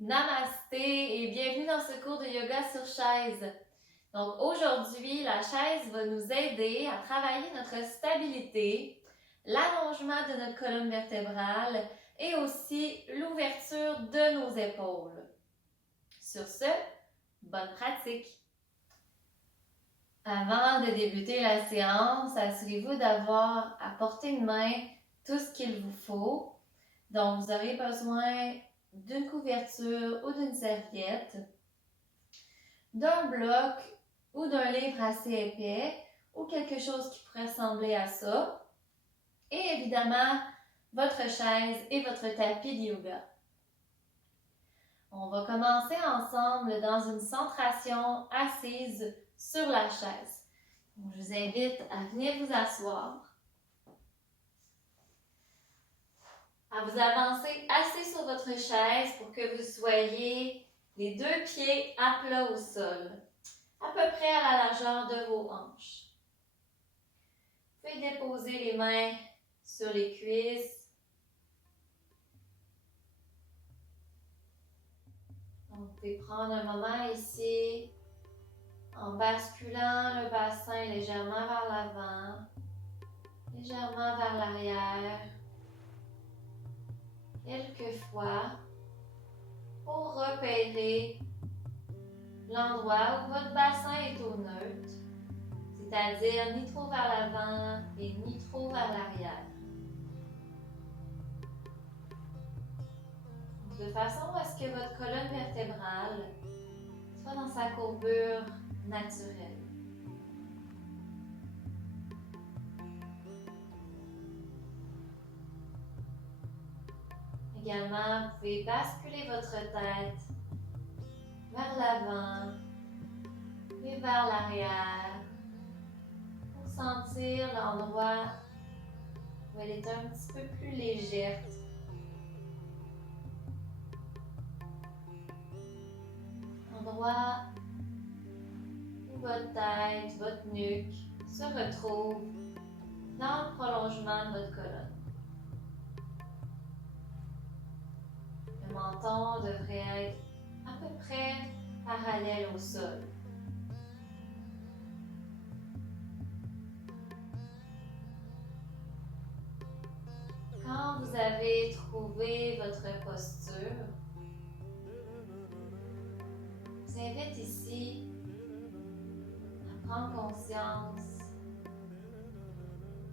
Namasté et bienvenue dans ce cours de yoga sur chaise. Donc aujourd'hui, la chaise va nous aider à travailler notre stabilité, l'allongement de notre colonne vertébrale et aussi l'ouverture de nos épaules. Sur ce, bonne pratique! Avant de débuter la séance, assurez-vous d'avoir à portée de main tout ce qu'il vous faut. Donc vous aurez besoin d'une couverture ou d'une serviette, d'un bloc ou d'un livre assez épais ou quelque chose qui pourrait ressembler à ça. Et évidemment, votre chaise et votre tapis de yoga. On va commencer ensemble dans une centration assise sur la chaise. Je vous invite à venir vous asseoir, à vous avancer assez sur votre chaise pour que vous soyez les deux pieds à plat au sol, à peu près à la largeur de vos hanches. Vous pouvez déposer les mains sur les cuisses. Donc, vous pouvez prendre un moment ici en basculant le bassin légèrement vers l'avant, légèrement vers l'arrière, quelques fois pour repérer l'endroit où votre bassin est au neutre, c'est-à-dire ni trop vers l'avant et ni trop vers l'arrière. De façon à ce que votre colonne vertébrale soit dans sa courbure naturelle. Également, vous pouvez basculer votre tête vers l'avant et vers l'arrière pour sentir l'endroit où elle est un petit peu plus légère. Endroit où votre tête, votre nuque se retrouvent dans le prolongement de votre colonne. Le menton devrait être à peu près parallèle au sol. Quand vous avez trouvé votre posture, je vous invite ici à prendre conscience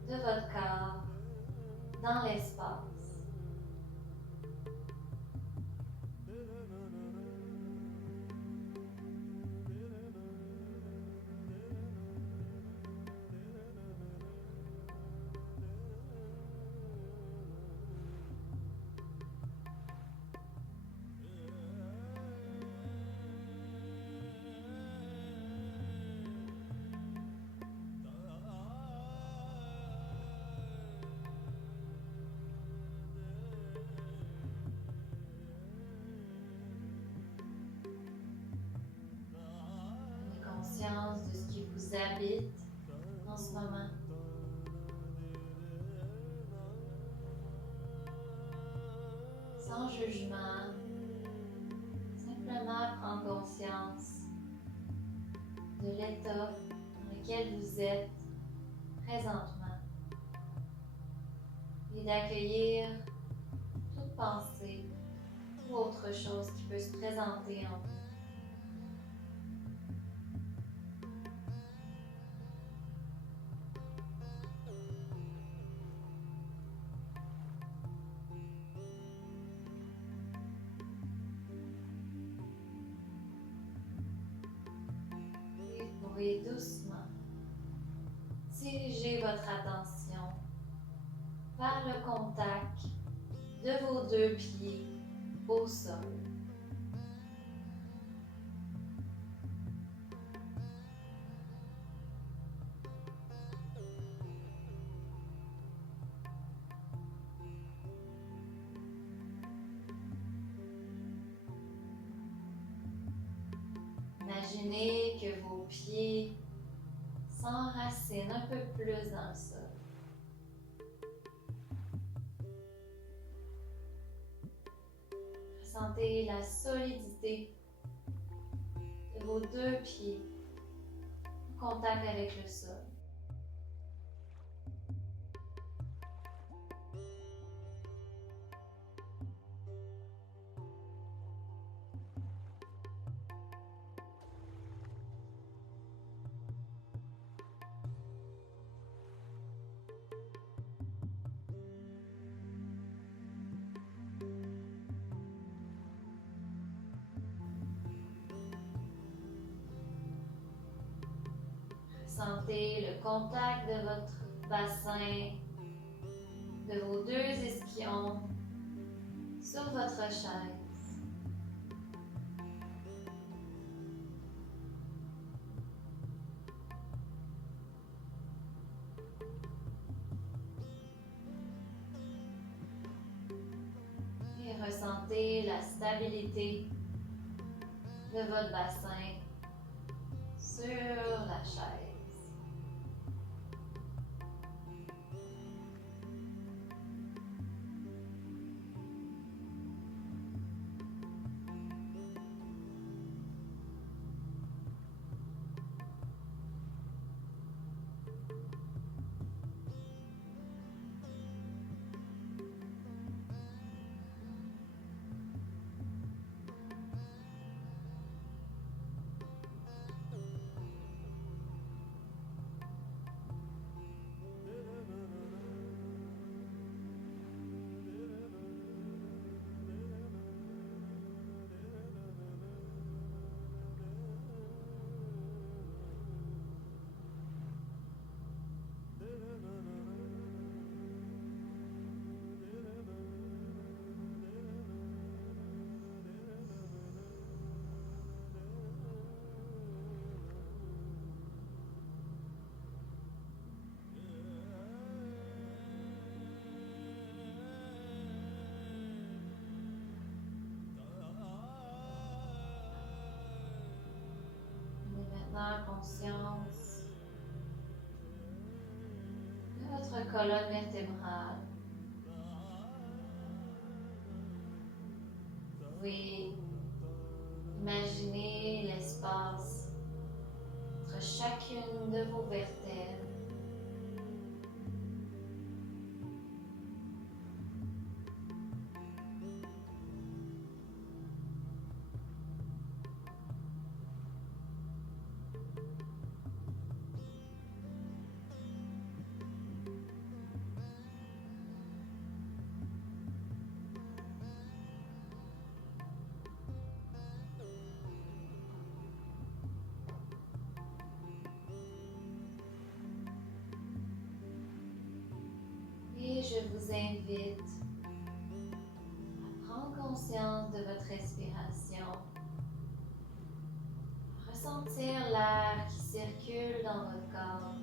de votre corps dans l'espace. Conscience de ce qui vous habite en ce moment. Sans jugement, simplement prendre conscience de l'état dans lequel vous êtes présentement et d'accueillir toute pensée ou autre chose qui peut se présenter en vous. Et doucement dirigez votre attention vers le contact de vos deux pieds au sol. Imaginez que vos pieds s'enracinent un peu plus dans le sol. Ressentez la solidité de vos deux pieds en contact avec le sol. Sentez le contact de votre bassin, de vos deux ischions sur votre chaise. Et ressentez la stabilité de votre bassin sur la chaise. Conscience de votre colonne vertébrale. Vous pouvez imaginer l'espace entre chacune de vos vertèbres. Et je vous invite à prendre conscience de votre respiration, à ressentir l'air qui circule dans votre corps.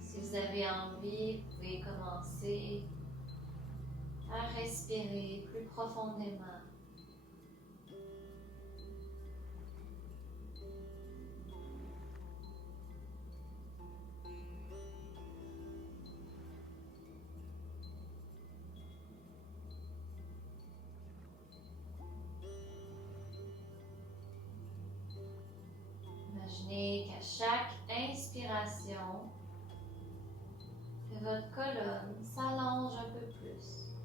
Si vous avez envie, vous pouvez commencer à respirer plus profondément. Imaginez qu'à chaque inspiration, que votre colonne s'allonge un peu plus.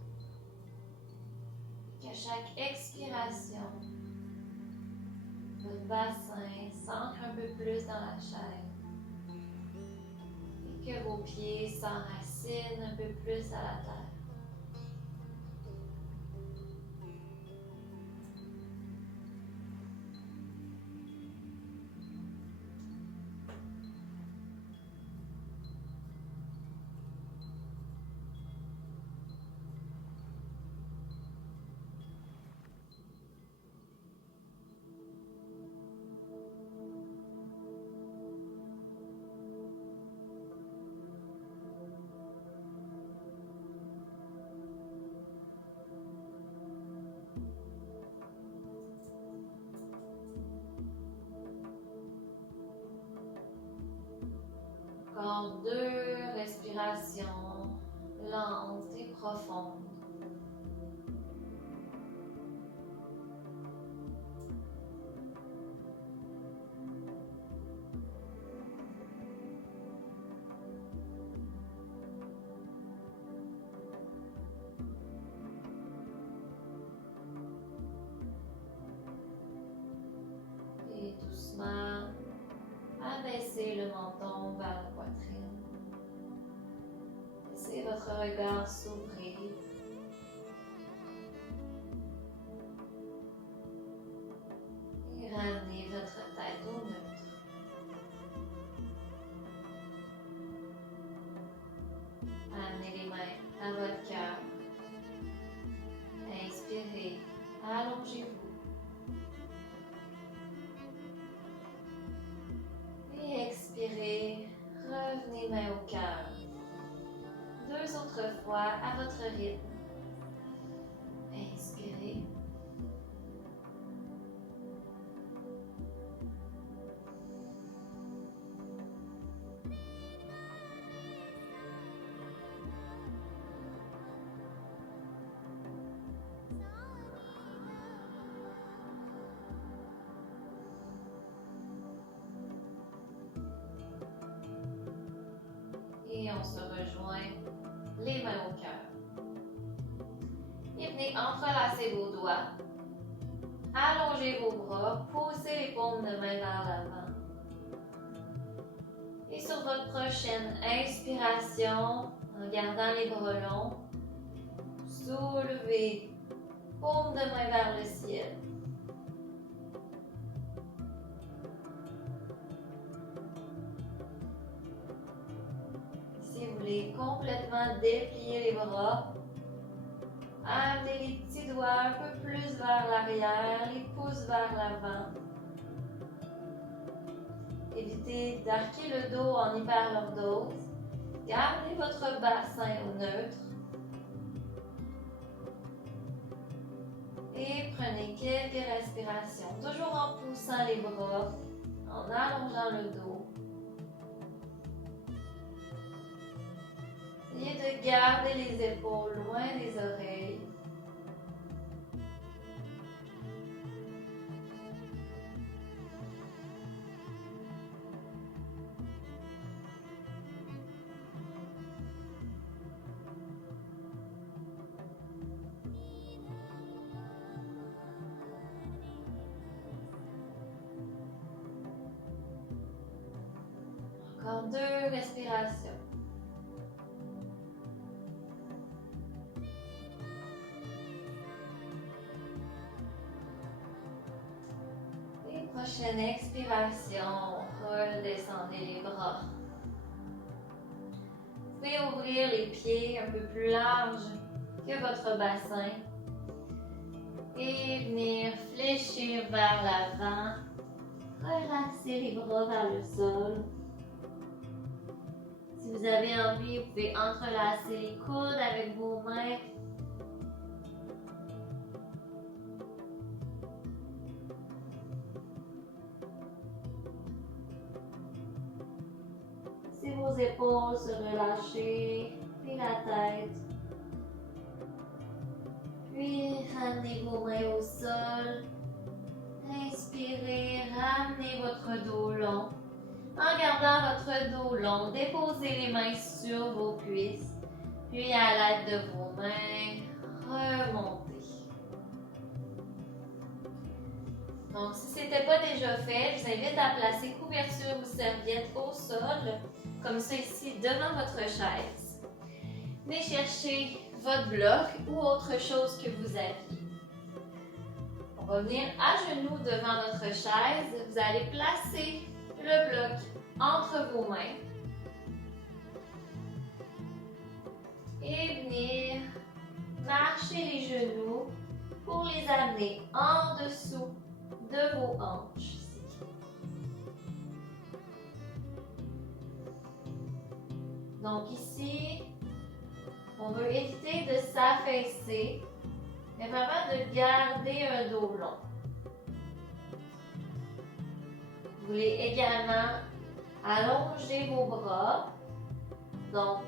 Et qu'à chaque expiration, votre bassin s'ancre un peu plus dans la chaise. Et que vos pieds s'enracinent un peu plus à la terre. Encore 2 respirations lentes et profondes. Et doucement, abaissez le menton vers la poitrine. Laissez votre regard s'ouvrir. Et ramenez votre tête au neutre. Amenez les mains à votre cœur. Inspirez, allongez-vous. Et expirez, revenez main au cœur. 2 autres fois à votre rythme. Inspirez. Et on se rejoint les mains au cœur. Et venez entrelacer vos doigts. Allongez vos bras, poussez les paumes de main vers l'avant. Et sur votre prochaine inspiration, en gardant les bras longs, soulevez, paume de main vers le ciel. Si vous voulez complètement déplier les bras, amenez les petits doigts un peu plus vers l'arrière, les pouces vers l'avant. Évitez d'arquer le dos en hyperlordose. Gardez votre bassin au neutre. Et prenez quelques respirations, toujours en poussant les bras, en allongeant le dos. Essayez de garder les épaules loin des oreilles. Encore 2 respirations. Et prochaine expiration, redescendez les bras. Vous pouvez ouvrir les pieds un peu plus larges que votre bassin et venir fléchir vers l'avant. Relaxez les bras vers le sol. Si vous avez envie, vous pouvez entrelacer les coudes avec vos mains. Laissez vos épaules se relâcher, puis la tête. Puis ramenez vos mains au sol. Inspirez, ramenez votre dos long. En gardant votre dos long, déposez les mains sur vos cuisses. Puis à l'aide de vos mains, remontez. Donc si ce n'était pas déjà fait, je vous invite à placer couverture ou serviette au sol, comme ça ici devant votre chaise. Venez chercher votre bloc ou autre chose que vous aviez. On va venir à genoux devant notre chaise. Vous allez placer le bloc entre vos mains et venir marcher les genoux pour les amener en dessous de vos hanches. Donc ici, on veut éviter de s'affaisser, mais vraiment de garder un dos long. Vous voulez également allonger vos bras Donc,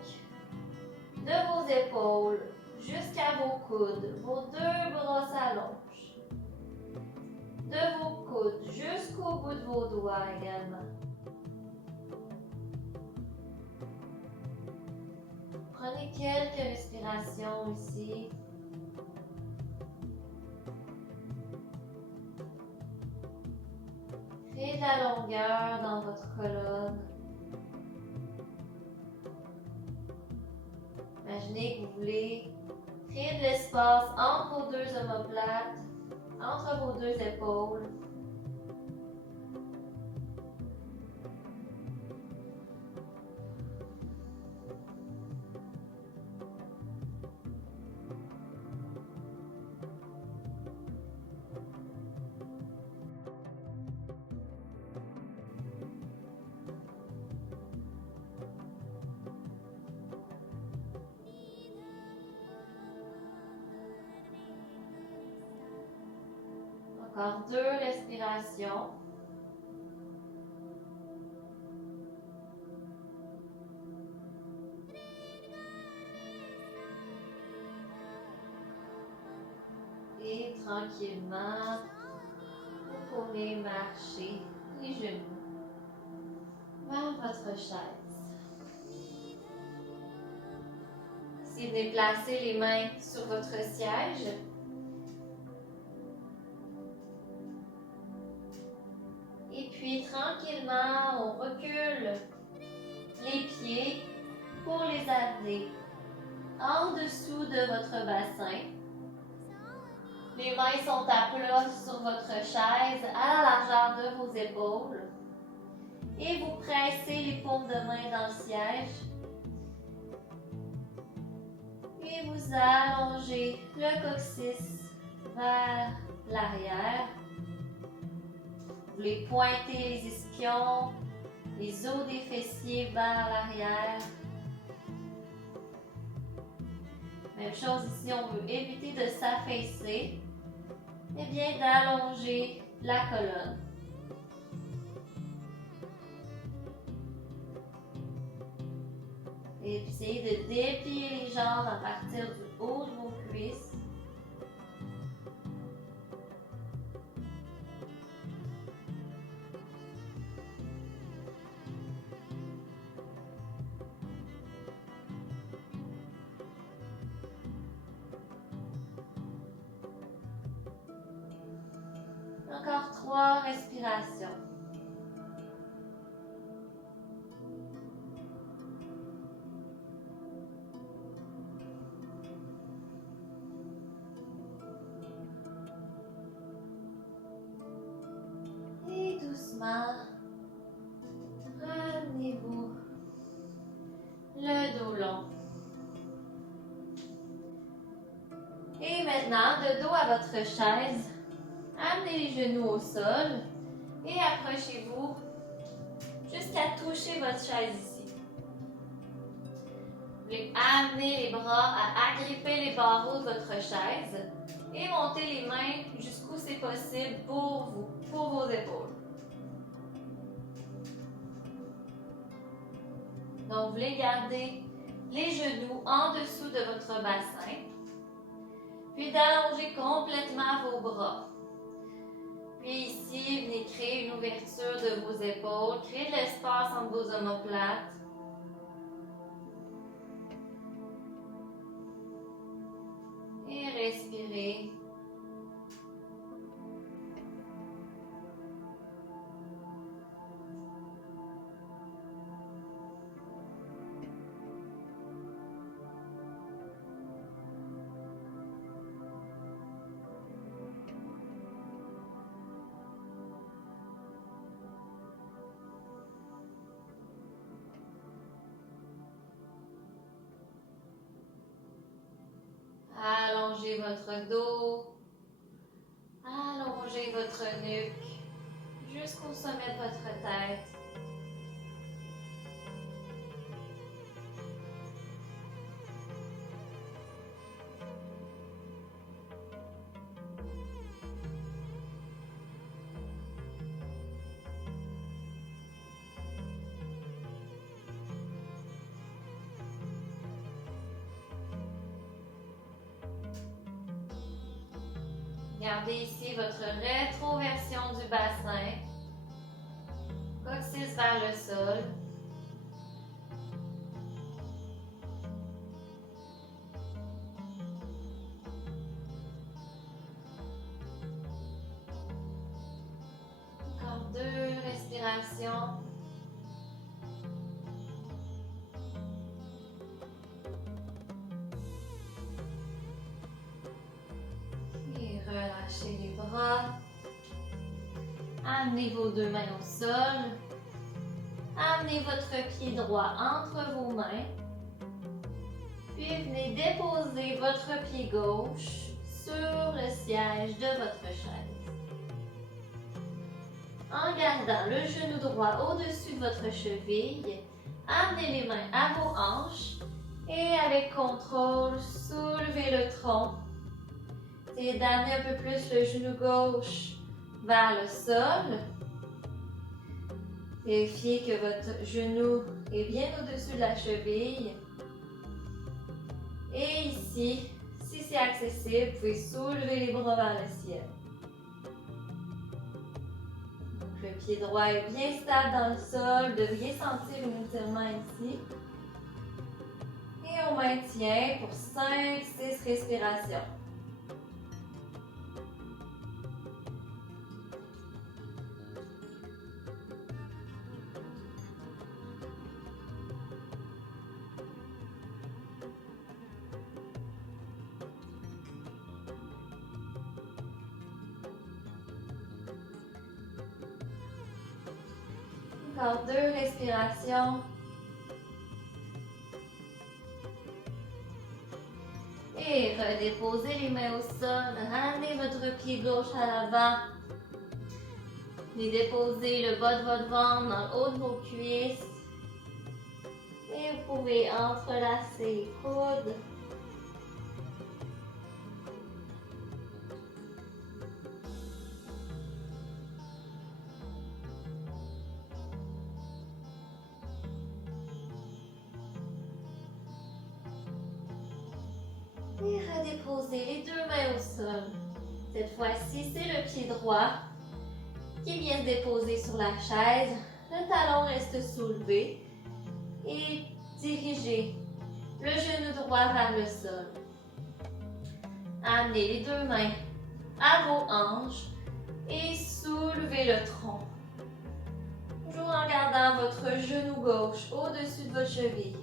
de vos épaules jusqu'à vos coudes, vos deux bras s'allongent. De vos coudes jusqu'au bout de vos doigts également. Prenez quelques respirations ici. Créez de la longueur dans votre colonne. Imaginez que vous voulez créer de l'espace entre vos deux omoplates, entre vos deux épaules. Encore 2 respirations. Et tranquillement, vous pouvez marcher les genoux vers votre chaise. Si vous venez placer les mains sur votre siège, et puis tranquillement, on recule les pieds pour les amener en dessous de votre bassin. Les mains sont à plat sur votre chaise, à la largeur de vos épaules. Et vous pressez les paumes de main dans le siège. Et vous allongez le coccyx vers l'arrière. Vous voulez pointer les ischions, les os des fessiers vers l'arrière. Même chose ici, on veut éviter de s'affaisser. Et bien d'allonger la colonne. Et puis essayez de déplier les jambes à partir du haut de vos cuisses. Encore 3 respirations. Et doucement, ramenez-vous le dos long. Et maintenant, de dos à votre chaise, amenez les genoux au sol et approchez-vous jusqu'à toucher votre chaise ici. Vous voulez amener les bras à agripper les barreaux de votre chaise et monter les mains jusqu'où c'est possible pour vous, pour vos épaules. Donc, vous voulez garder les genoux en dessous de votre bassin, puis d'allonger complètement vos bras. Puis ici, venez créer une ouverture de vos épaules, créer de l'espace entre vos omoplates. Et respirez. Allongez votre dos, allongez votre nuque jusqu'au sommet de votre tête. Gardez ici votre rétroversion du bassin. Coccyx vers le sol. Encore 2 respirations. Et relâchez les bras. Amenez vos 2 mains au sol. Amenez votre pied droit entre vos mains. Puis venez déposer votre pied gauche sur le siège de votre chaise. En gardant le genou droit au-dessus de votre cheville, amenez les mains à vos hanches et avec contrôle, soulevez le tronc. Essayez d'amener un peu plus le genou gauche vers le sol. Vérifiez que votre genou est bien au-dessus de la cheville. Et ici, si c'est accessible, vous pouvez soulever les bras vers le ciel. Donc, le pied droit est bien stable dans le sol. Vous devriez sentir un étirement ici. Et on maintient pour 5-6 respirations. Encore 2 respirations. Et redéposez les mains au sol. Ramenez votre pied gauche à l'avant. Et déposez le bas de votre ventre dans le haut de vos cuisses. Et vous pouvez entrelacer les coudes. Et redéposez les 2 mains au sol. Cette fois-ci, c'est le pied droit qui vient se déposer sur la chaise. Le talon reste soulevé. Et dirigez le genou droit vers le sol. Amenez les 2 mains à vos hanches et soulevez le tronc. Toujours en gardant votre genou gauche au-dessus de votre cheville.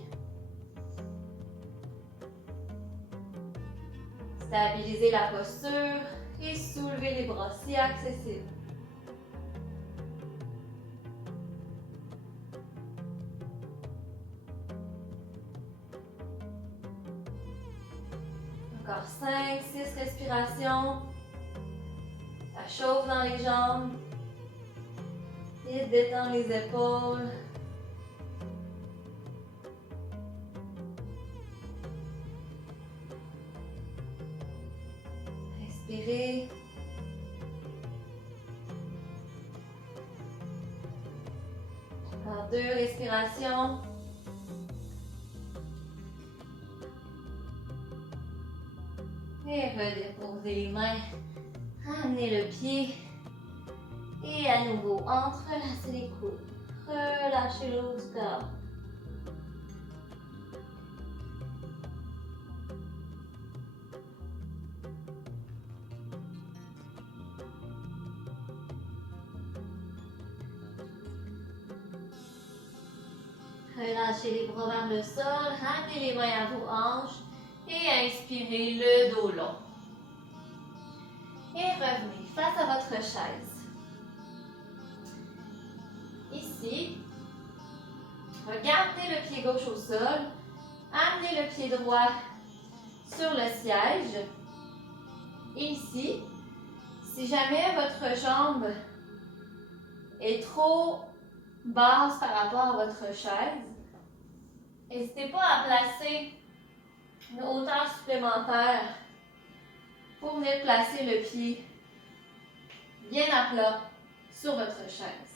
Stabilisez la posture et soulevez les bras si accessible. Encore 5-6 respirations. Ça chauffe dans les jambes. Et détend les épaules. Respirez. Encore 2 respirations. Et redéposez les mains. Ramenez le pied. Et à nouveau, entrelacez les coudes. Relâchez le haut du corps. Relâchez les bras vers le sol. Ramenez les mains à vos hanches. Et inspirez le dos long. Et revenez face à votre chaise. Ici, regardez le pied gauche au sol. Amenez le pied droit sur le siège. Et ici, si jamais votre jambe est trop basse par rapport à votre chaise, n'hésitez pas à placer une hauteur supplémentaire pour venir placer le pied bien à plat sur votre chaise.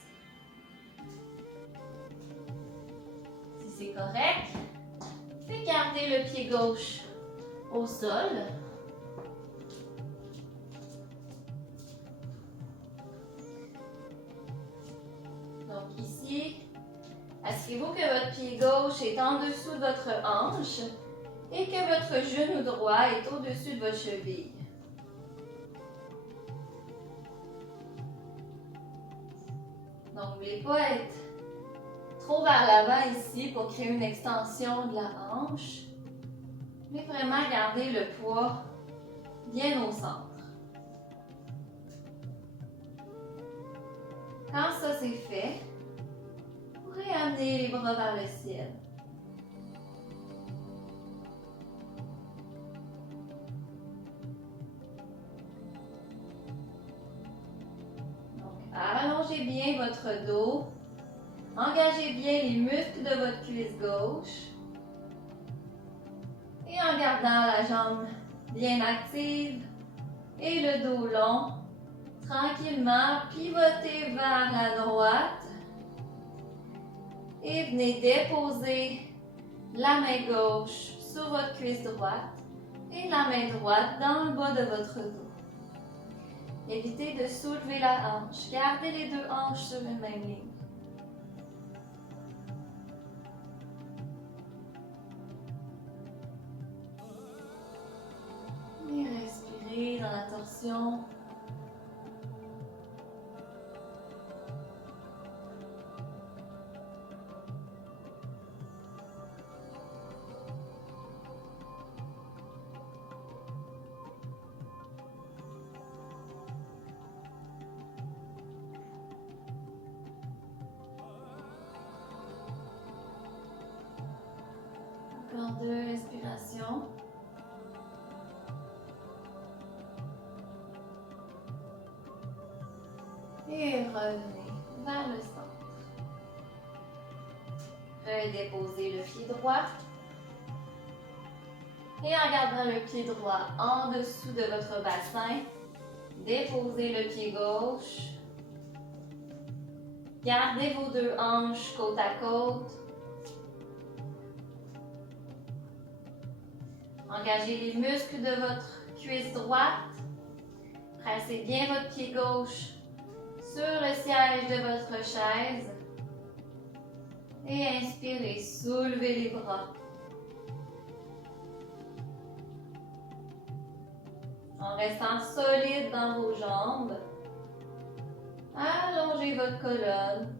Si c'est correct, puis gardez le pied gauche au sol. Donc ici, assurez-vous que votre pied gauche est en dessous de votre hanche et que votre genou droit est au-dessus de votre cheville. Donc, vous ne voulez pas être trop vers l'avant ici pour créer une extension de la hanche, mais vraiment garder le poids bien au centre. Quand ça c'est fait, vous pourrez amener les bras vers le ciel. Donc, allongez bien votre dos. Engagez bien les muscles de votre cuisse gauche. Et en gardant la jambe bien active et le dos long, tranquillement, pivotez vers la droite et venez déposer la main gauche sur votre cuisse droite et la main droite dans le bas de votre dos. Évitez de soulever la hanche. Gardez les deux hanches sur une même ligne. Et respirez dans la torsion. Encore 2 respirations. Et revenez vers le centre. Redéposez le pied droit. Et en gardant le pied droit en dessous de votre bassin, déposez le pied gauche. Gardez vos deux hanches côte à côte. Engagez les muscles de votre cuisse droite. Pressez bien votre pied gauche sur le siège de votre chaise. Et inspirez, soulevez les bras. En restant solide dans vos jambes, allongez votre colonne.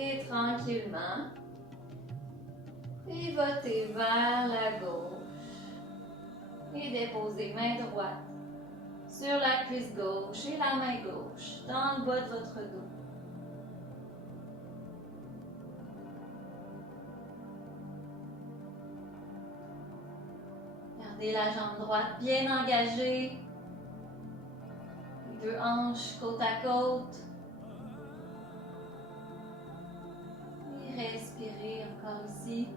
Et tranquillement, pivotez vers la gauche. Et déposez main droite sur la cuisse gauche et la main gauche dans le bas de votre dos. Gardez la jambe droite bien engagée. Les deux hanches côte à côte. Et respirez encore ici.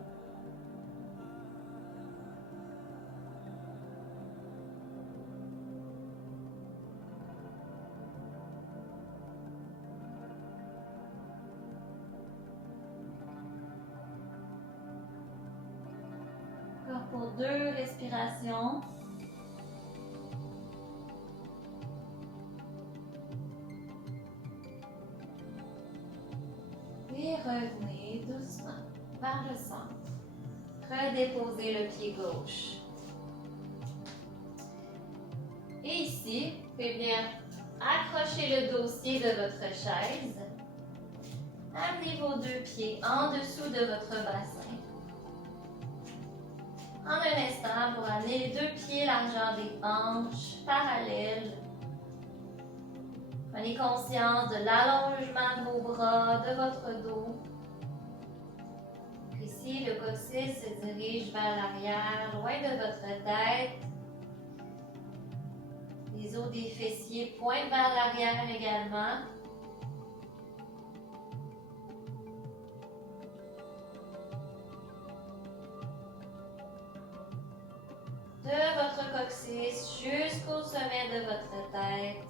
Encore pour 2 respirations. Et revenez doucement vers le centre. Redéposez le pied gauche. Et ici, vous pouvez bien accrocher le dossier de votre chaise. Amenez vos 2 pieds en dessous de votre bassin. En un instant, pour amener les 2 pieds largeur des hanches, parallèles. Prenez conscience de l'allongement de vos bras, de votre dos. Ici, le coccyx se dirige vers l'arrière, loin de votre tête. Les os des fessiers pointent vers l'arrière également. De votre coccyx jusqu'au sommet de votre tête.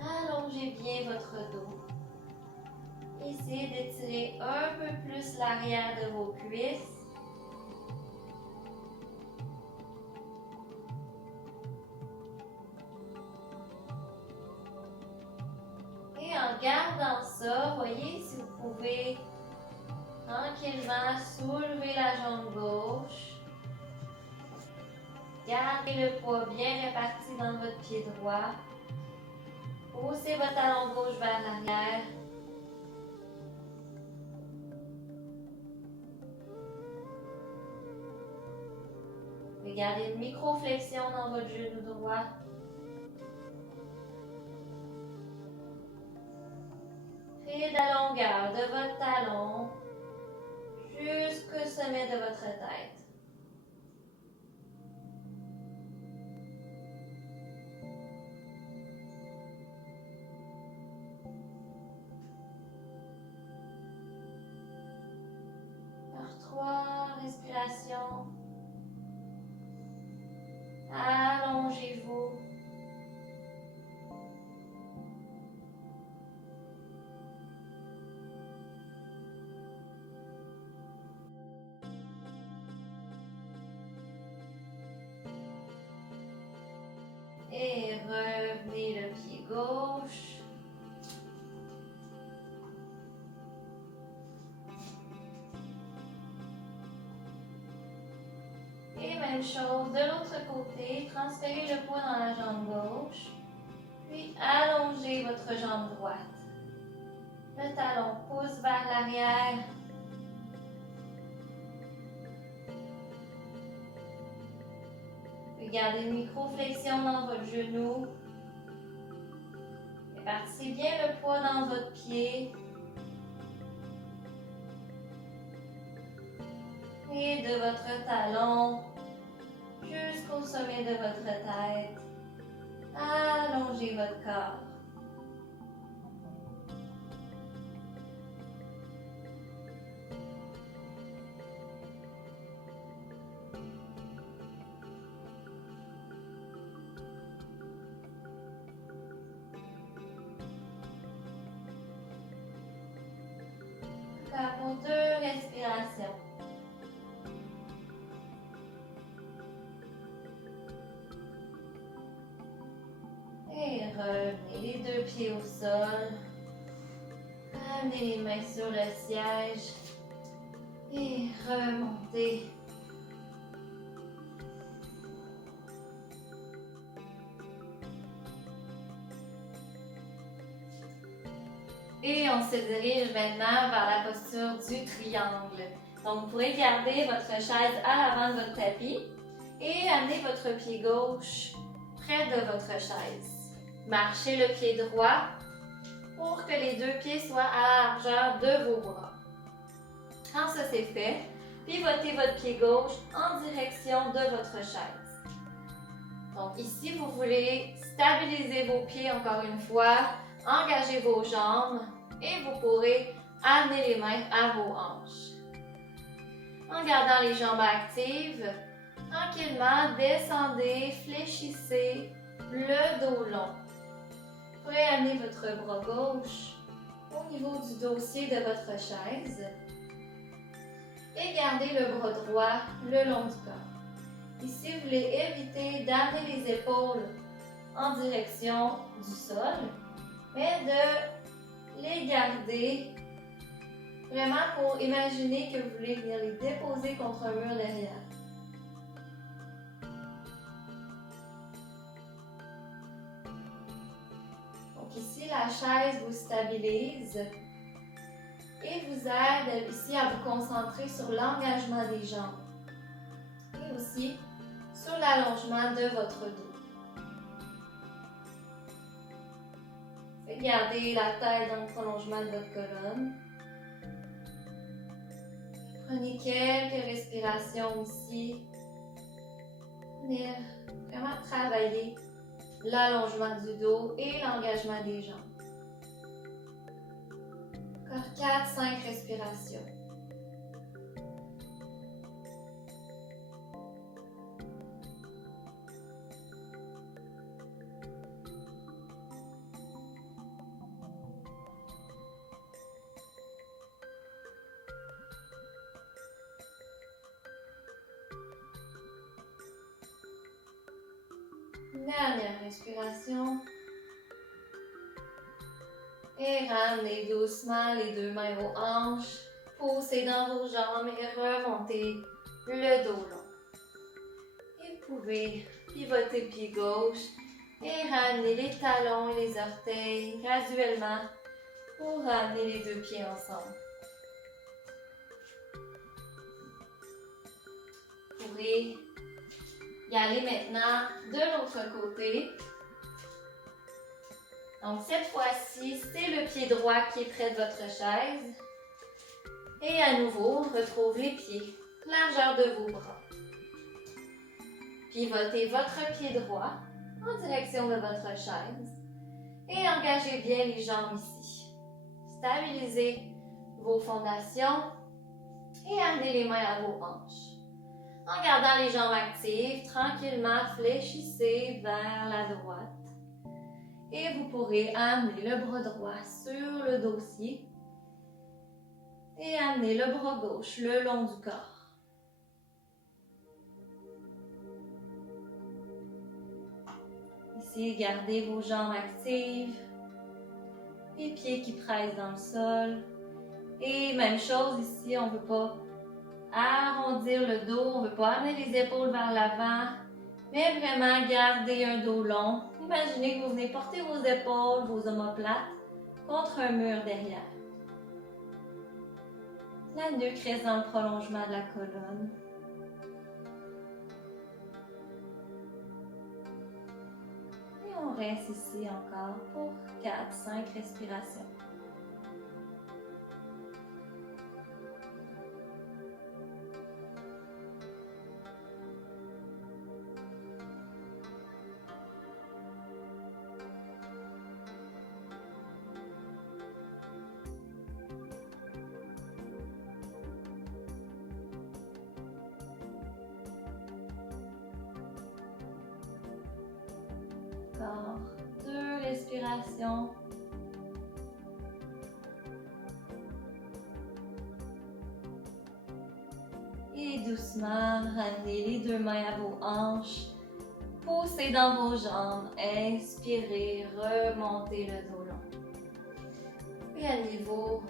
Allongez bien votre dos. Essayez d'étirer un peu plus l'arrière de vos cuisses. voyez si vous pouvez tranquillement soulever la jambe gauche. Gardez le poids bien réparti dans votre pied droit. Poussez votre talon gauche vers l'arrière. Gardez une micro-flexion dans votre genou droit. Créez de la longueur de votre talon jusqu'au sommet de votre tête. Par 3 respirations. Allongez-vous. Et revenez le pied gauche. Et même chose de l'autre côté, transférez le poids dans la jambe gauche, puis allongez votre jambe droite. Le talon pousse vers l'arrière. Puis gardez une micro-flexion dans votre genou. Répartissez bien le poids dans votre pied. Et de votre talon jusqu'au sommet de votre tête, allongez votre corps. Encore pour 2 respirations. Et revenez les 2 pieds au sol. Amenez les mains sur le siège. Et remontez. Et on se dirige maintenant vers la posture du triangle. Donc, vous pourrez garder votre chaise à l'avant de votre tapis et amener votre pied gauche près de votre chaise. Marchez le pied droit pour que les 2 pieds soient à la largeur de vos bras. Quand ça c'est fait, pivotez votre pied gauche en direction de votre chaise. Donc ici, vous voulez stabiliser vos pieds encore une fois, engager vos jambes et vous pourrez amener les mains à vos hanches. En gardant les jambes actives, tranquillement descendez, fléchissez le dos long. Vous pourrez amener votre bras gauche au niveau du dossier de votre chaise et gardez le bras droit le long du corps. Ici, vous voulez éviter d'amener les épaules en direction du sol, mais de les garder vraiment pour imaginer que vous voulez venir les déposer contre un mur derrière. Donc ici, la chaise vous stabilise et vous aide ici à vous concentrer sur l'engagement des jambes et aussi sur l'allongement de votre dos. Gardez la tête dans le prolongement de votre colonne. Prenez quelques respirations ici. Venir vraiment travailler l'allongement du dos et l'engagement des jambes. Encore 4-5 respirations. Dernière respiration. Et Et ramenez doucement les deux mains aux hanches. Poussez dans vos jambes et remontez le dos long. Et vous pouvez pivoter le pied gauche et ramener les talons et les orteils graduellement pour ramener les deux pieds ensemble. Vous pourrez y aller maintenant de l'autre côté. Donc cette fois-ci, c'est le pied droit qui est près de votre chaise. Et à nouveau, on retrouve les pieds, largeur de vos bras. Pivotez votre pied droit en direction de votre chaise et engagez bien les jambes ici. Stabilisez vos fondations et amenez les mains à vos hanches. En gardant les jambes actives, tranquillement fléchissez vers la droite. Et vous pourrez amener le bras droit sur le dossier et amener le bras gauche le long du corps. Ici, gardez vos jambes actives, les pieds qui pressent dans le sol. Et même chose ici, on ne veut pas arrondir le dos, on ne veut pas amener les épaules vers l'avant, mais vraiment garder un dos long. Imaginez que vous venez porter vos épaules, vos omoplates contre un mur derrière. La nuque reste dans le prolongement de la colonne. Et on reste ici encore pour 4-5 respirations. Encore 2 respirations. Et doucement, ramenez les deux mains à vos hanches. Poussez dans vos jambes. Inspirez, remontez le dos long. Et à nouveau,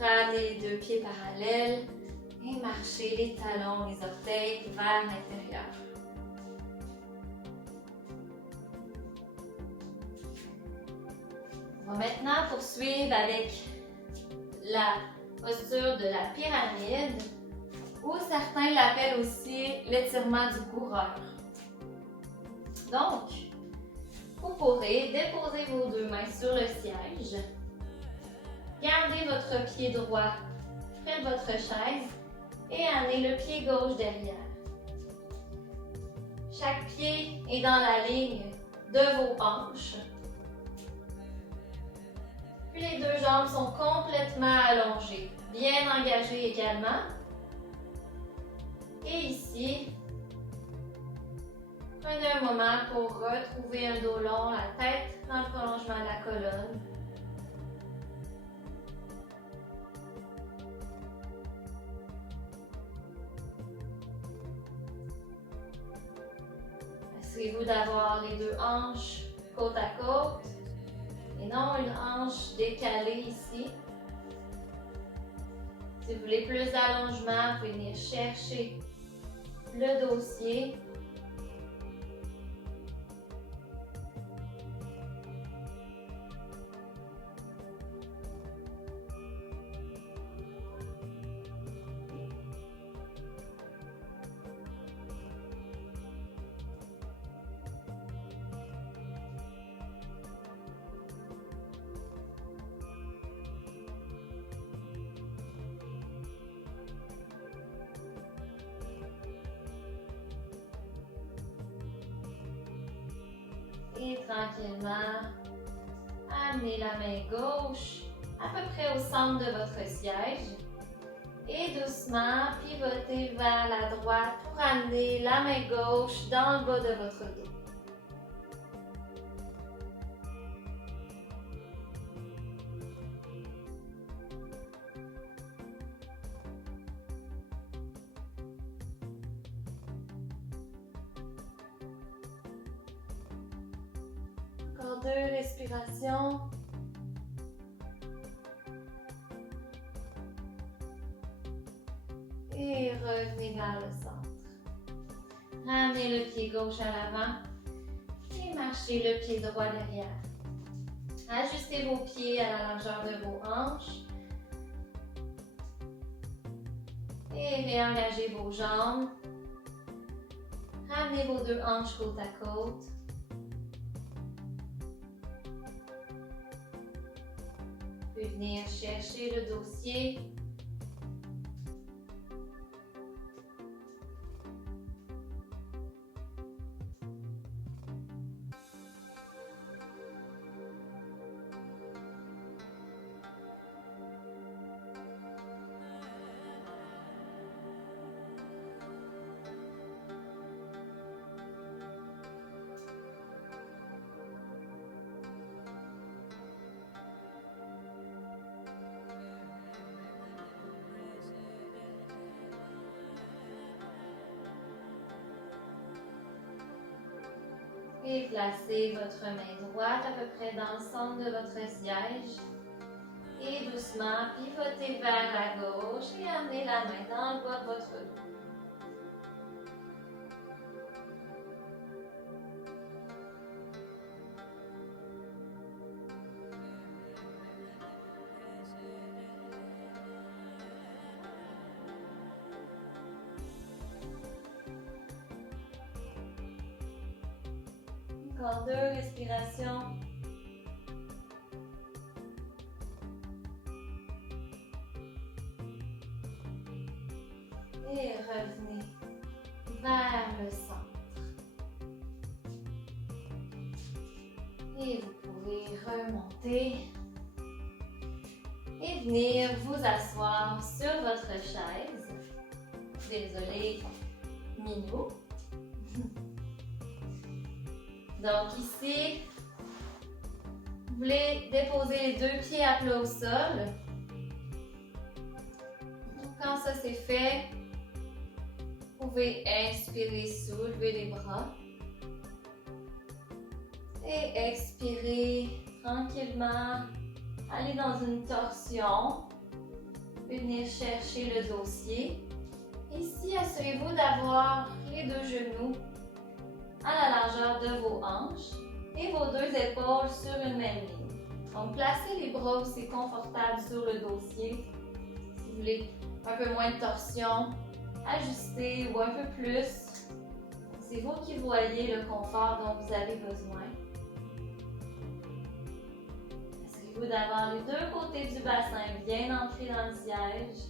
ramenez les deux pieds parallèles et marchez les talons, les orteils vers l'intérieur. On va maintenant poursuivre avec la posture de la pyramide, ou certains l'appellent aussi l'étirement du coureur. Donc, vous pourrez déposer vos deux mains sur le siège, gardez votre pied droit près de votre chaise et amenez le pied gauche derrière. Chaque pied est dans la ligne de vos hanches. Puis les deux jambes sont complètement allongées, bien engagées également. Et ici, prenez un moment pour retrouver un dos long, la tête dans le prolongement de la colonne. Assurez-vous d'avoir les deux hanches côte à côte. Et non une hanche décalée ici. Si vous voulez plus d'allongement, vous pouvez venir chercher le dossier. Et tranquillement, amenez la main gauche à peu près au centre de votre siège. Et doucement, pivotez vers la droite pour amener la main gauche dans le bas de votre dos. Encore 2 respirations. Et revenez vers le centre. Ramenez le pied gauche à l'avant et marchez le pied droit derrière. Ajustez vos pieds à la largeur de vos hanches. Et réengagez vos jambes. Ramenez vos deux hanches côte à côte. Puis venir chercher le dossier. Et placez votre main droite à peu près dans le centre de votre siège. Et doucement, pivotez vers la gauche et amenez la main dans le bas de votre dos. Encore 2 respirations. Et revenez vers le centre. Et vous pouvez remonter et venir vous asseoir sur votre chaise. Désolé, Minou. Donc ici, vous voulez déposer les deux pieds à plat au sol. Quand ça c'est fait, vous pouvez inspirer, soulever les bras. Et expirer tranquillement. Aller dans une torsion. Venir chercher le dossier. Ici, assurez-vous d'avoir les deux genoux à la largeur de vos hanches et vos deux épaules sur une même ligne. Donc, placez les bras où c'est confortable sur le dossier. Si vous voulez un peu moins de torsion, ajustez ou un peu plus. C'est vous qui voyez le confort dont vous avez besoin. Assurez-vous d'avoir les deux côtés du bassin bien ancrés dans le siège.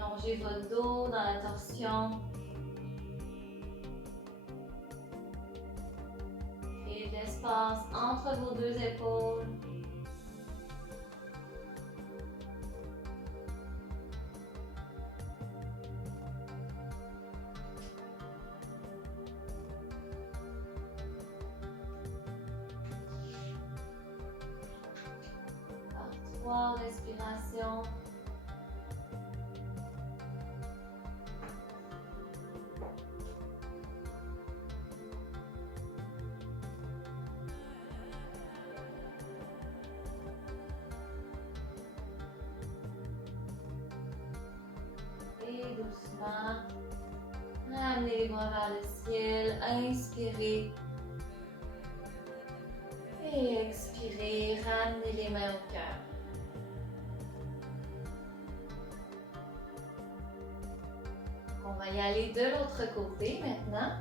Allongez votre dos dans la torsion. Créez de l'espace entre vos deux épaules. Par 3 respirations. Et doucement, ramenez les bras vers le ciel, inspirez. Et expirez, ramenez les mains au cœur. On va y aller de l'autre côté maintenant.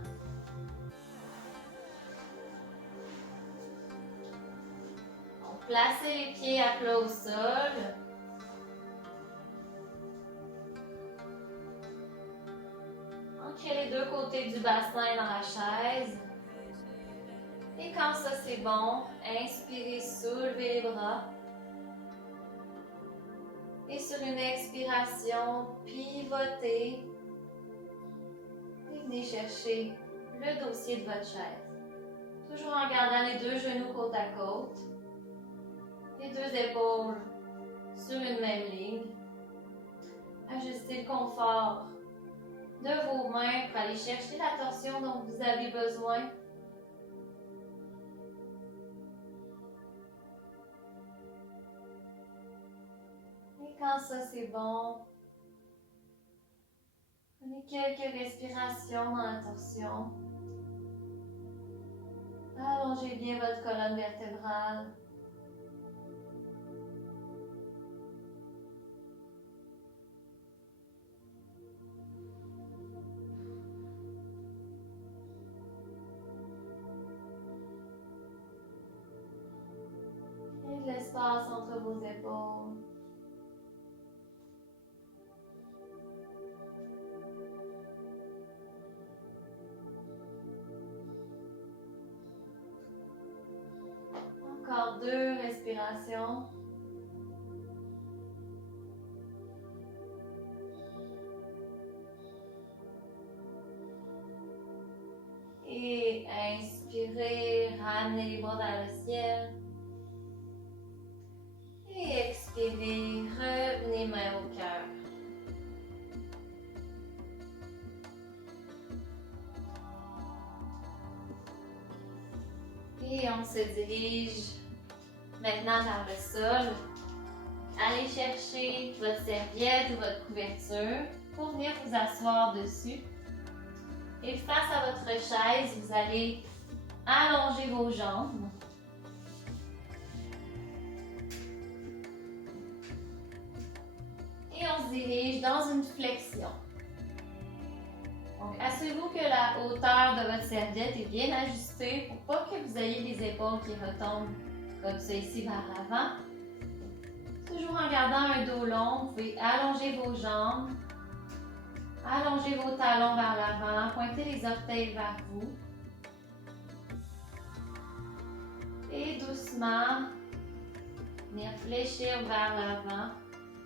Donc, placez les pieds à plat au sol. Ancrez les deux côtés du bassin dans la chaise. Et quand ça c'est bon, inspirez, soulevez les bras. Et sur une expiration, pivotez. Et venez chercher le dossier de votre chaise. Toujours en gardant les deux genoux côte à côte. Les deux épaules sur une même ligne. Ajustez le confort de vos mains pour aller chercher la torsion dont vous avez besoin. Et quand ça c'est bon, prenez quelques respirations dans la torsion. Allongez bien votre colonne vertébrale. Et de l'espace entre vos épaules. Encore 2 respirations. Et inspirez, ramenez les bras vers le ciel. Et expirez, revenez main au cœur. Et on se dirige maintenant vers le sol. Allez chercher votre serviette ou votre couverture pour venir vous asseoir dessus. Et face à votre chaise, vous allez allonger vos jambes. Et on se dirige dans une flexion. Donc, assurez-vous que la hauteur de votre serviette est bien ajustée pour pas que vous ayez les épaules qui retombent comme ça ici vers l'avant. Toujours en gardant un dos long, vous pouvez allonger vos jambes, allonger vos talons vers l'avant, pointer les orteils vers vous. Et doucement, venir fléchir vers l'avant.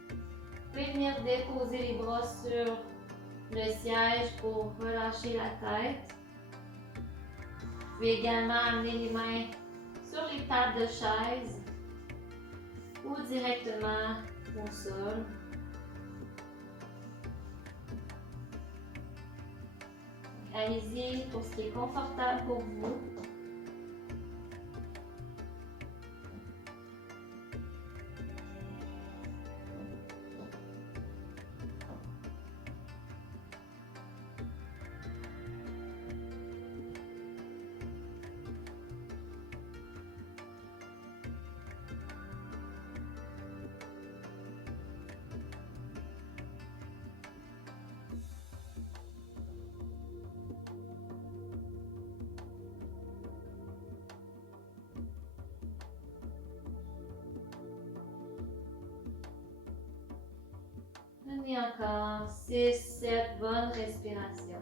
Vous pouvez venir déposer les bras sur le siège pour relâcher la tête. Vous pouvez également amener les mains sur les pattes de chaise ou directement au sol. Allez-y pour ce qui est confortable pour vous. Prenez encore 6-7 bonnes respirations.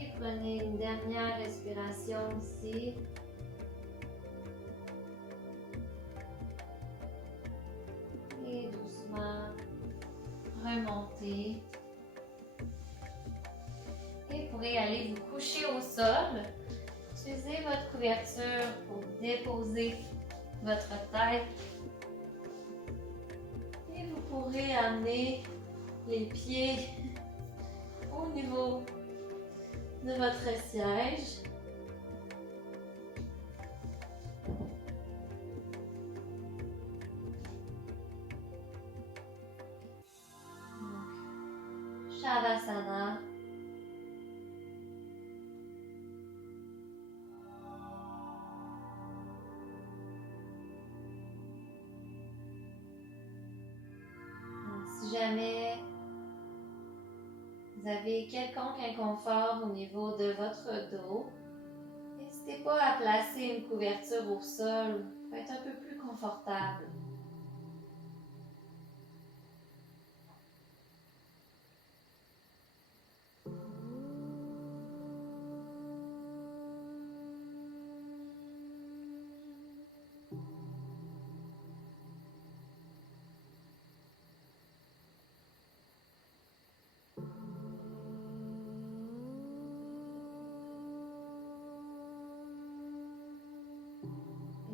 Et prenez une dernière respiration ici. Et doucement remontez. Et vous pourrez aller vous coucher au sol. Utilisez votre couverture pour déposer votre tête. Et vous pourrez amener les pieds au niveau de votre siège. Shavasana. jamais vous avez quelconque inconfort au niveau de votre dos, n'hésitez pas à placer une couverture au sol pour être un peu plus confortable.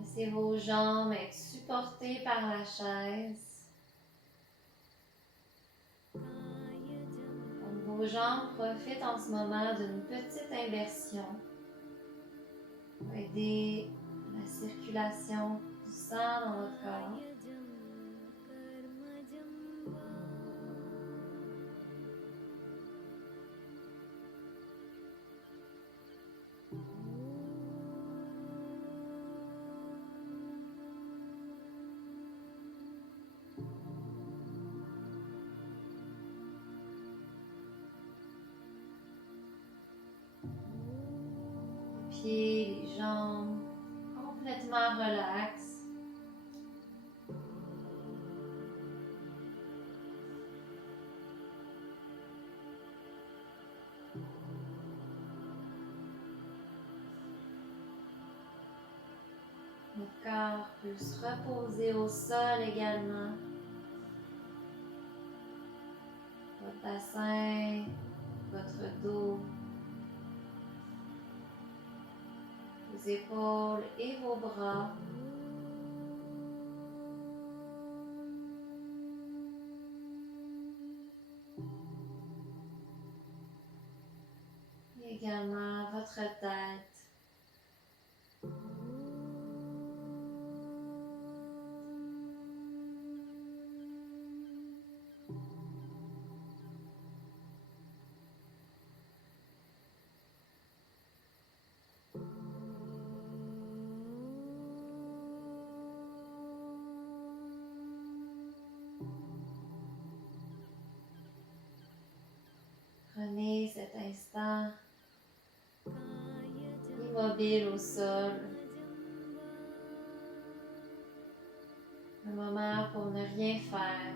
Laissez vos jambes être supportées par la chaise. Donc, vos jambes profitent en ce moment d'une petite inversion pour aider la circulation du sang dans votre corps. Pieds, les jambes complètement relax. Le corps peut se reposer au sol également. Votre bassin, votre dos, vos épaules et vos bras. Et également votre tête. Prenez cet instant immobile au sol. Un moment pour ne rien faire.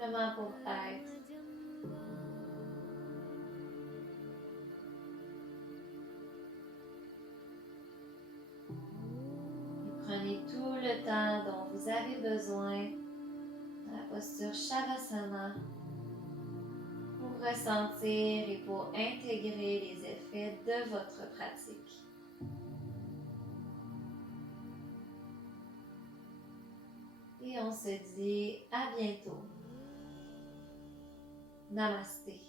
Simplement pour être. Et prenez tout le temps dont vous avez besoin dans la posture Shavasana pour ressentir et pour intégrer les effets de votre pratique. Et on se dit à bientôt. Namasté.